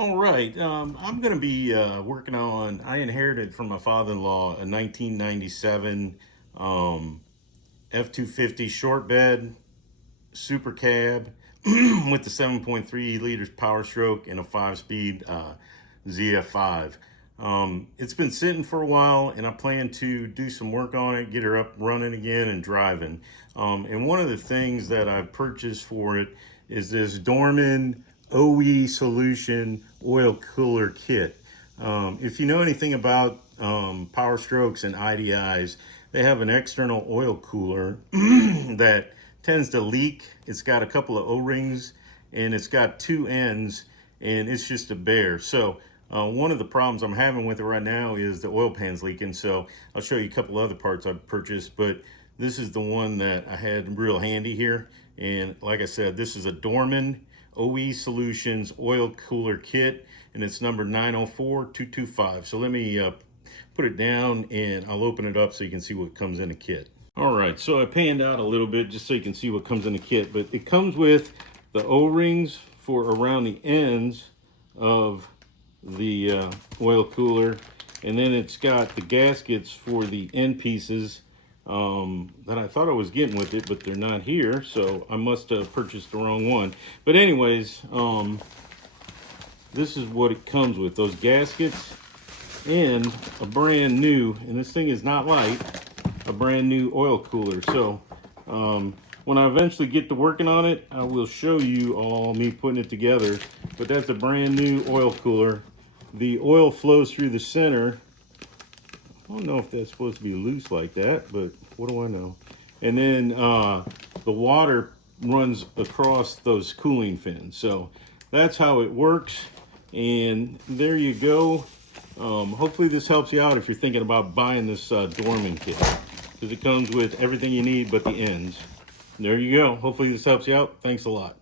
All right, I'm going to be working on, I inherited from my father-in-law a 1997 F-250 short bed super cab with the 7.3 liters power stroke and a 5-speed ZF5. It's been sitting for a while and I plan to do some work on it, get her up running again and driving. And one of the things that I've purchased for it is this Dorman OE Solution oil cooler kit. If you know anything about Power Strokes and IDIs, they have an external oil cooler that tends to leak. It's got a couple of O-rings and it's got two ends and it's just a bear. So one of the problems I'm having with it right now is the oil pan's leaking. So I'll show you a couple other parts I've purchased, but this is the one that I had real handy here. And like I said, this is a Dorman OE Solutions oil cooler kit, and it's number 904225. So let me put it down and I'll open it up so you can see what comes in the kit. All right, so I panned out a little bit just so you can see what comes in the kit, but it comes with the O-rings for around the ends of the oil cooler, and then it's got the gaskets for the end pieces that I thought I was getting with it, but they're not here, so I must have purchased the wrong one. But anyways, this is what it comes with: those gaskets and a brand new, and this thing is not light, a brand new oil cooler. So when I eventually get to working on it, I will show you all me putting it together. But that's a brand new oil cooler. The oil flows through the center. I don't know if that's supposed to be loose like that, but what do I know? And then the water runs across those cooling fins. So that's how it works. And there you go. Hopefully this helps you out if you're thinking about buying this Dorman kit, because it comes with everything you need but the ends. There you go. Hopefully this helps you out. Thanks a lot.